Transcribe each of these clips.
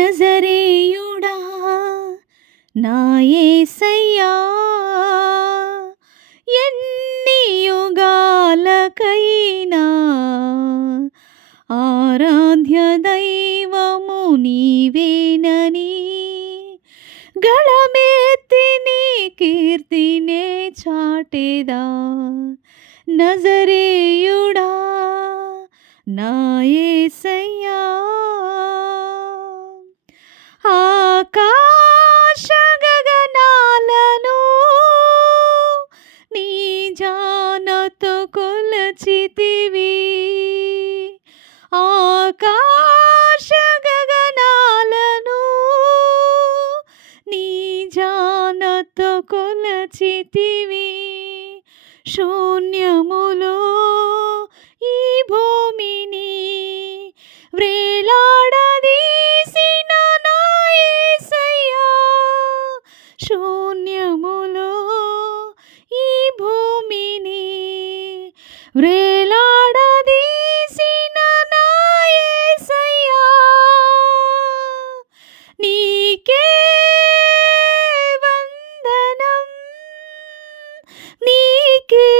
నజరేయుడా నా యేసయ్యా, ఎన్ని యుగాలకైనా ఆరాధ్య దైవము నీవేనని గళమెత్తి నీ కీర్తినే చాటెదా. నజరేయుడా నా యేసయ్యా, ఆకాశ గగనాలను నీ జానతో కొలచితివి. ఆకాశ గగనాలను నీ జానతో కొలచితివి. శూన్యములో ఈ భూమిని వ్రేలాడదీసిన నా యేసయ్యా, శూన్యములో ఈ భూమిని వ్రేలాడదీసిన నా యేసయ్యా, నీకే వందనం, నీకే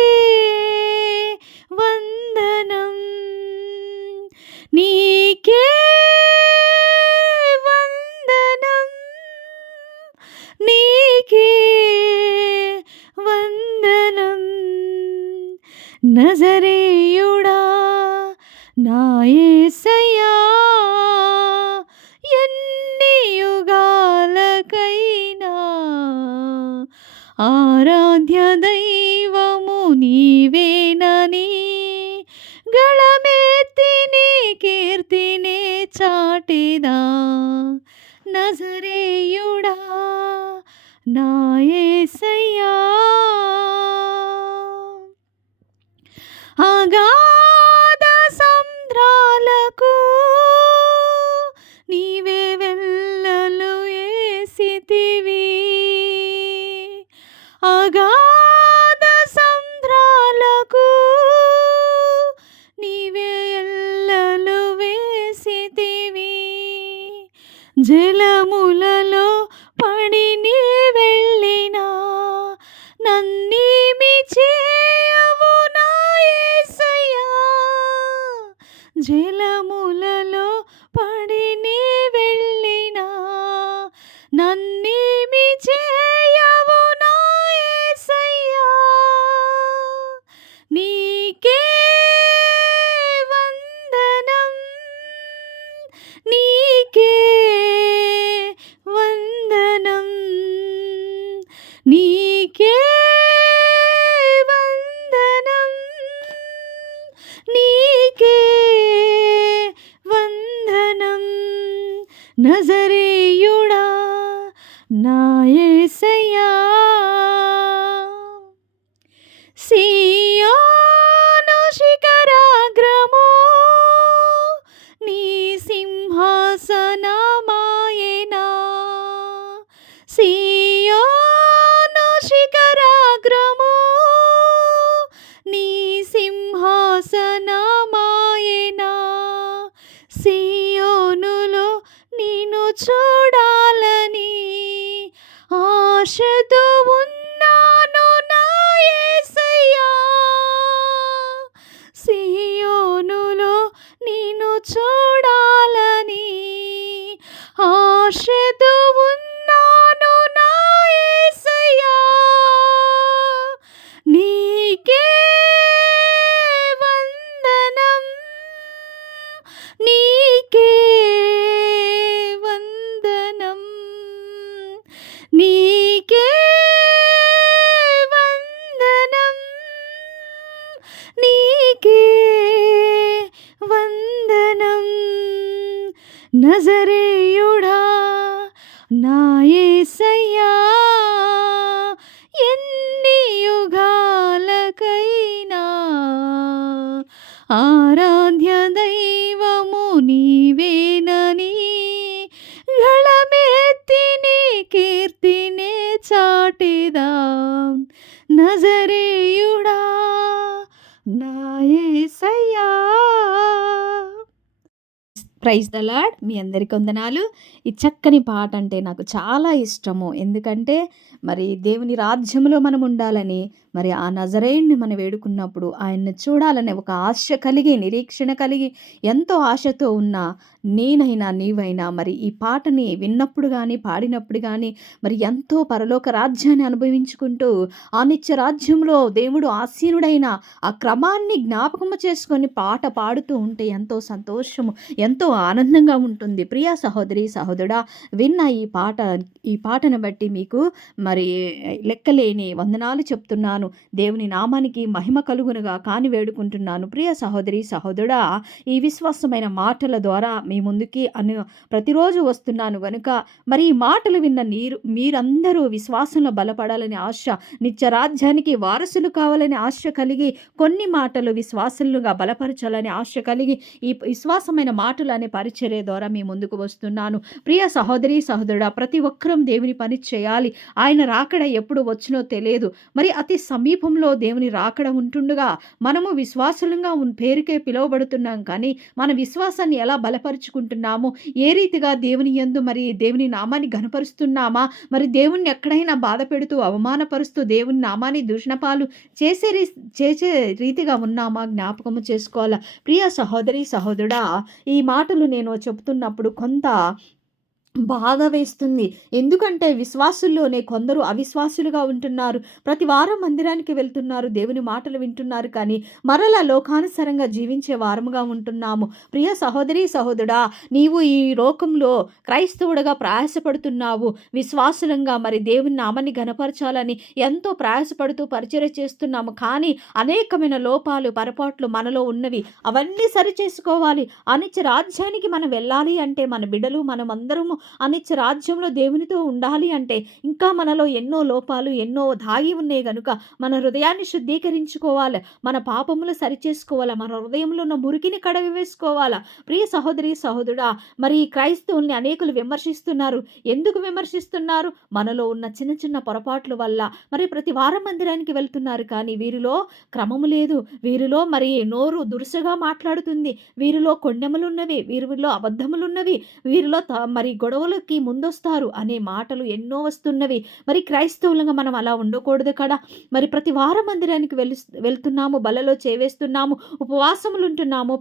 వందనం, నీకే వందనం, నీకే వందనం. నజరేయుడా నా యేసయ్యా, ఎన్ని యుగాలకైనా ఆరాధ్య దైవము నీవేనని గళమెత్తి నీ కీర్తినే చాటెదా. నజరేయుడా నా యేసయ్యా, అగాధ సంద్రాలకు నీవే వెళ్ళలు ఏసితివి. అగాధ సంద్రాలకు నీవే ఎల్లలు వేసితివి. జలములలో పడి నీ వెళ్ళినా నన్నేమి చేయవు నా యేసయ్యా. జలములలో పడి నీ వెళ్ళినా నన్నేమి చేయవు నా యేసయ్యా, నీకే వందనం, నీకే వందనం, నీకే వందనం, నీకే వందనం. నజరేయుడా నా యేసయ్యా, సియోను శిఖరాగ్రము నీ సింహాసనమాయెనా. సియోను శిఖరాగ్రము నీ సింహాసనమాయెనా. సియోనులో నిన్ను చూడాలని ఆశతో ఉన్నాను నా యేసయ్యా. సియోనులో నిన్ను చూడాలని ఆశతో ఉన్నాను నా యేసయ్యా, నీకే వందనం, నీకే వందనం, నీకే వందనం, నీకే వందనం. నజరేయుడా నా యేసయ్యా, ఎన్ని యుగాలకైనా ఆరాధ్య దైవము నీవేనని గళమెత్తి నీ కీర్తినే చాటెదా. నజరేయుడా నా యేసయ్యా. Praise the lord. మీ అందరికి వందనాలు. ఈ చక్కని పాట అంటే నాకు చాలా ఇష్టము. ఎందుకంటే మరి దేవుని రాజ్యంలో మనం ఉండాలని, మరి ఆ నజరేయుడిని మనం వేడుకున్నప్పుడు ఆయన్ని చూడాలనే ఒక ఆశ కలిగి, నిరీక్షణ కలిగి, ఎంతో ఆశతో ఉన్న నేనైనా నీవైనా మరి ఈ పాటని విన్నప్పుడు గానీ, పాడినప్పుడు గానీ మరి ఎంతో పరలోక రాజ్యాన్ని అనుభవించుకుంటూ ఆ నిత్య రాజ్యంలో దేవుడు ఆసీనుడైన ఆ క్రమాన్ని జ్ఞాపకము చేసుకొని పాట పాడుతూ ఉంటే ఎంతో సంతోషము, ఎంతో ఆనందంగా ఉంటుంది. ప్రియా సహోదరి, సహోదరుడా, విన్న ఈ పాటను బట్టి మీకు మరి లెక్కలేని వందనాలు చెప్తున్నాను. దేవుని నామానికి మహిమ కలుగునుగా కాని వేడుకుంటున్నాను. ప్రియ సహోదరి, సహోదరుడా, ఈ విశ్వాసమైన మాటల ద్వారా మీ ముందుకి ప్రతిరోజు వస్తున్నాను గనుక మరి ఈ మాటలు విన్న మీరందరూ విశ్వాసంలో బలపడాలని ఆశ, నిత్య రాజ్యానికి వారసులు కావాలని ఆశ కలిగి, కొన్ని మాటలు విశ్వాసులుగా బలపరచాలని ఆశ కలిగి ఈ విశ్వాసమైన మాటలు అనే పరిచర్య ద్వారా మీ ముందుకు వస్తున్నాను. ప్రియ సహోదరి, సహోదరుడా, ప్రతి ఒక్కరం దేవుని పని చేయాలి. ఆయన రాకడ ఎప్పుడు వచ్చునో తెలియదు. మరి అతి సమీపంలో దేవుని రాకడ ఉంటుండగా మనము విశ్వాసులంగా పేరుకే పిలువబడుతున్నాం. కానీ మన విశ్వాసాన్ని ఎలా బలపరుచుకుంటున్నాము, ఏ రీతిగా దేవుని యందు మరి దేవుని నామాన్ని ఘనపరుస్తున్నామా, మరి దేవుణ్ణి ఎక్కడైనా బాధ పెడుతూ అవమానపరుస్తూ దేవుని నామాన్ని దూషణపాలు చేసే రీతిగా ఉన్నామా జ్ఞాపకము చేసుకోవాలా. ప్రియ సహోదరి, సహోదరుడా, ఈ మాటలు నేను చెబుతున్నప్పుడు కొంత బాధ వేస్తుంది. ఎందుకంటే విశ్వాసుల్లోనే కొందరు అవిశ్వాసులుగా ఉంటున్నారు. ప్రతి వారం మందిరానికి వెళ్తున్నారు, దేవుని మాటలు వింటున్నారు, కానీ మరలా లోకానుసారంగా జీవించే వారముగా ఉంటున్నాము. ప్రియ సహోదరి, సహోదరుడా, నీవు ఈ లోకంలో క్రైస్తవుడుగా ప్రయాసపడుతున్నావు. విశ్వాసులంగా మరి దేవుని నామాన్ని ఘనపరచాలని ఎంతో ప్రయాసపడుతూ పరిచర్య చేస్తున్నాము. కానీ అనేకమైన లోపాలు, పొరపాట్లు మనలో ఉన్నవి. అవన్నీ సరిచేసుకోవాలి. అనిత్య రాజ్యానికి మనం వెళ్ళాలి అంటే, మన బిడ్డలు మనమందరము అనిత్య రాజ్యంలో దేవునితో ఉండాలి అంటే ఇంకా మనలో ఎన్నో లోపాలు, ఎన్నో దాగి ఉన్నాయి గనుక మన హృదయాన్ని శుద్ధీకరించుకోవాలి, మన పాపములు సరిచేసుకోవాలా, మన హృదయంలో ఉన్న మురికిని కడిగి వేసుకోవాలా. ప్రియ సహోదరి, సహోదరుడా, మరి ఈ క్రైస్తవుల్ని అనేకులు విమర్శిస్తున్నారు. ఎందుకు విమర్శిస్తున్నారు? మనలో ఉన్న చిన్న చిన్న పొరపాట్ల వల్ల. మరి ప్రతి వారం మందిరానికి వెళ్తున్నారు, కానీ వీరిలో క్రమము లేదు, వీరిలో మరి నోరు దురుసుగా మాట్లాడుతుంది, వీరిలో కొండెములున్నవి, వీరిలో అబద్ధములున్నవి, వీరిలో మరి గొడవలకి ముందొస్తారు అనే మాటలు ఎన్నో వస్తున్నవి. మరి క్రైస్తవులంగా మనం అలా ఉండకూడదు కదా. మరి ప్రతి వారం మందిరానికి వెళ్తున్నాము, బలలో చేవేస్తున్నాము, ఉపవాసములు ఉంటున్నాము,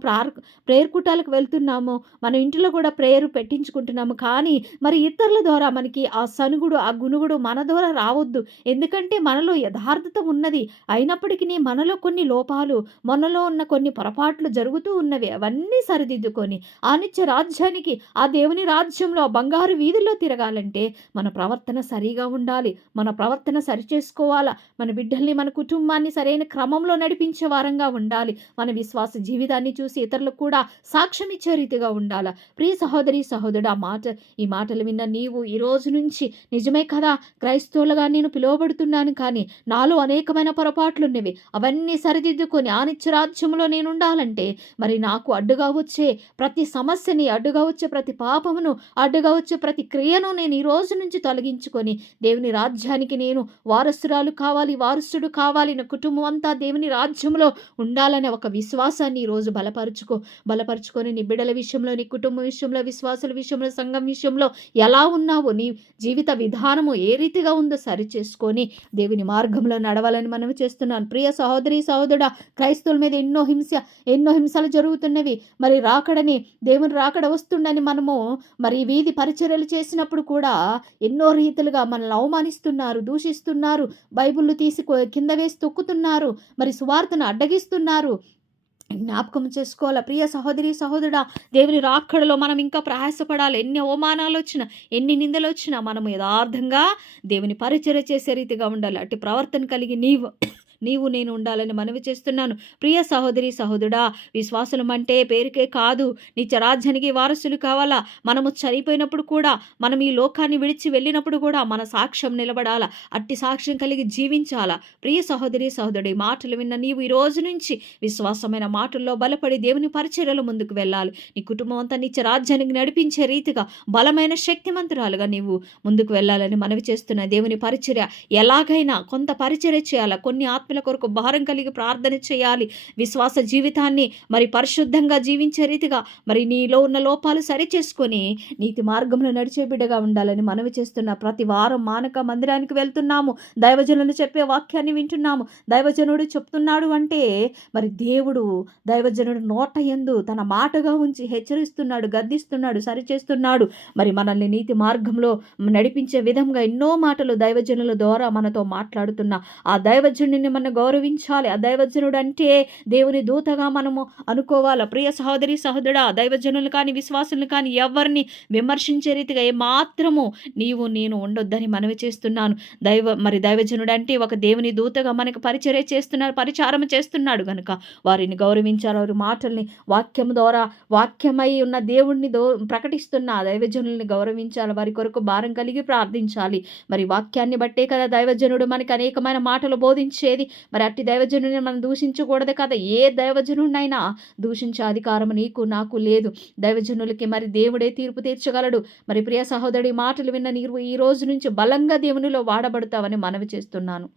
ప్రేయర్ కూటాలకు వెళ్తున్నాము, మన ఇంట్లో కూడా ప్రేయర్ పెట్టించుకుంటున్నాము. కానీ మరి ఇతరుల ద్వారా మనకి ఆ సనుగుడు, ఆ గునుగుడు మన ద్వారా రావద్దు. ఎందుకంటే మనలో యథార్థత ఉన్నది. అయినప్పటికీ మనలో కొన్ని లోపాలు, మనలో ఉన్న కొన్ని పొరపాట్లు జరుగుతూ ఉన్నవి. అవన్నీ సరిదిద్దుకొని ఆ నిత్య రాజ్యానికి, ఆ దేవుని రాజ్యంలో బంగారు వీధుల్లో తిరగాలంటే మన ప్రవర్తన సరిగా ఉండాలి. మన ప్రవర్తన సరిచేసుకోవాలా. మన బిడ్డల్ని, మన కుటుంబాన్ని సరైన క్రమంలో నడిపించే వారంగా ఉండాలి. మన విశ్వాస జీవితాన్ని చూసి ఇతరులకు కూడా సాక్ష్యం ఇచ్చే రీతిగా ఉండాలా. ప్రియ సహోదరి, సహోదరుడు, ఈ మాటలు విన్న నీవు ఈ రోజు నుంచి నిజమే కదా, క్రైస్తవులుగా నేను పిలువబడుతున్నాను, కానీ నాలో అనేకమైన పొరపాట్లున్నవి. అవన్నీ సరిదిద్దుకొని ఆ నిత్య రాజ్యంలో నేను ఉండాలంటే మరి నాకు అడ్డుగా వచ్చే ప్రతి సమస్యని, అడ్డుగా వచ్చే ప్రతి పాపమును, అడ్డుగా వచ్చే ప్రతి క్రియను నేను ఈ రోజు నుంచి తొలగించుకొని దేవుని రాజ్యానికి నేను వారసురాలు కావాలి, వారసుడు కావాలి, నా కుటుంబం అంతా దేవుని రాజ్యంలో ఉండాలనే ఒక విశ్వాసాన్ని ఈరోజు బలపరుచుకొని నీ బిడ్డల విషయంలో, నీ కుటుంబం విషయంలో, విశ్వాసుల విషయంలో, సంఘం విషయంలో ఎలా ఉన్నావో, నీ జీవిత విధానము ఏ రీతిగా ఉందో సరిచేసుకొని దేవుని మార్గంలో నడవాలని మనవి చేస్తున్నాను. ప్రియ సహోదరి, సహోదరుడా, క్రైస్తవుల మీద ఎన్నో హింసలు జరుగుతున్నవి. మరి దేవుని రాకడ వస్తుండని మనము మరి వీధి పరిచర్యలు చేసినప్పుడు కూడా ఎన్నో రీతులుగా మనల్ని అవమానిస్తున్నారు, దూషిస్తున్నారు, బైబిళ్ళు తీసి కింద వేసి తొక్కుతున్నారు, మరి సువార్తను అడ్డగిస్తున్నారు. జ్ఞాపకం చేసుకోవాలా. ప్రియ సహోదరి, సహోదరుడా, దేవుని రాకడలో మనం ఇంకా ప్రయాసపడాలి. ఎన్ని అవమానాలు వచ్చినా, ఎన్ని నిందలు వచ్చినా మనము యథార్థంగా దేవుని పరిచర్య చేసే రీతిగా ఉండాలి. అట్టి ప్రవర్తన కలిగి నీవు నేను ఉండాలని మనవి చేస్తున్నాను. ప్రియ సహోదరి, సహోదరుడా, విశ్వాసులం అంటే పేరుకే కాదు, నిత్య రాజ్యానికి వారసులు కావాలా. మనము చనిపోయినప్పుడు కూడా, మనం ఈ లోకాన్ని విడిచి వెళ్ళినప్పుడు కూడా మన సాక్ష్యం నిలబడాలా. అట్టి సాక్ష్యం కలిగి జీవించాలా. ప్రియ సహోదరి, సహోదరుడి, మాటలు విన్న నీవు ఈ రోజు నుంచి విశ్వాసమైన మాటల్లో బలపడి దేవుని పరిచర్యలో ముందుకు వెళ్ళాలి. నీ కుటుంబం అంతా నిత్య రాజ్యానికి నడిపించే రీతిగా బలమైన శక్తిమంతురాలుగా నీవు ముందుకు వెళ్ళాలని మనవి చేస్తున్న దేవుని పరిచర్య ఎలాగైనా కొంత పరిచర్య చేయాలా. కొన్ని ఆత్మల కొరకు భారం కలిగి ప్రార్థన చేయాలి. విశ్వాస జీవితాన్ని మరి పరిశుద్ధంగా జీవించే రీతిగా మరి నీలో ఉన్న లోపాలు సరిచేసుకొని నీతి మార్గంలో నడిచే బిడ్డగా ఉండాలని మనవి చేస్తున్నా. ప్రతి వారం మానక మందిరానికి వెళ్తున్నాము. దైవజనులు చెప్పే వాక్యాన్ని వింటున్నాము. దైవజనుడు చెప్తున్నాడు అంటే మరి దేవుడు దైవజనుడు నోట యందు తన మాటగా ఉంచి హెచ్చరిస్తున్నాడు, గద్దిస్తున్నాడు, సరిచేస్తున్నాడు. మరి మనల్ని నీతి మార్గంలో నడిపించే విధంగా ఎన్నో మాటలు దైవజనుల ద్వారా మనతో మాట్లాడుతున్న ఆ దైవజనుడిని మనం గౌరవించాలి. ఆ దైవజనుడు అంటే దేవుని దూతగా మనము అనుకోవాల. ప్రియ సహోదరి సహోదరుడా, దైవజనులు కానీ విశ్వాసులను కానీ ఎవరిని విమర్శించే రీతిగా ఏమాత్రము నీవు నేను ఉండొద్దని మనవి చేస్తున్నాను. మరి దైవజనుడు అంటే ఒక దేవుని దూతగా మనకు పరిచర్య చేస్తున్నారు, పరిచారం చేస్తున్నాడు గనుక వారిని గౌరవించాలి. వారి మాటల్ని వాక్యం ద్వారా వాక్యమై ఉన్న దేవుణ్ణి ప్రకటిస్తున్న ఆ దైవజనుల్ని గౌరవించాలి. వారి కొరకు భారం కలిగి ప్రార్థించాలి. మరి వాక్యాన్ని బట్టే కదా దైవజనుడు మనకి అనేకమైన మాటలు బోధించేది. మరి అట్టి దైవజనుడిని మనం దూషించకూడదు కదా. ఏ దైవజనుడినైనా దూషించే అధికారం నీకు నాకు లేదు. దైవజనులకి మరి దేవుడే తీర్పు తీర్చగలడు. మరి ప్రియ సహోదరుడి మాటలు విన్న నీవు ఈ రోజు నుంచి బలంగా దేవునిలో వాడబడతావని మనవి చేస్తున్నాను.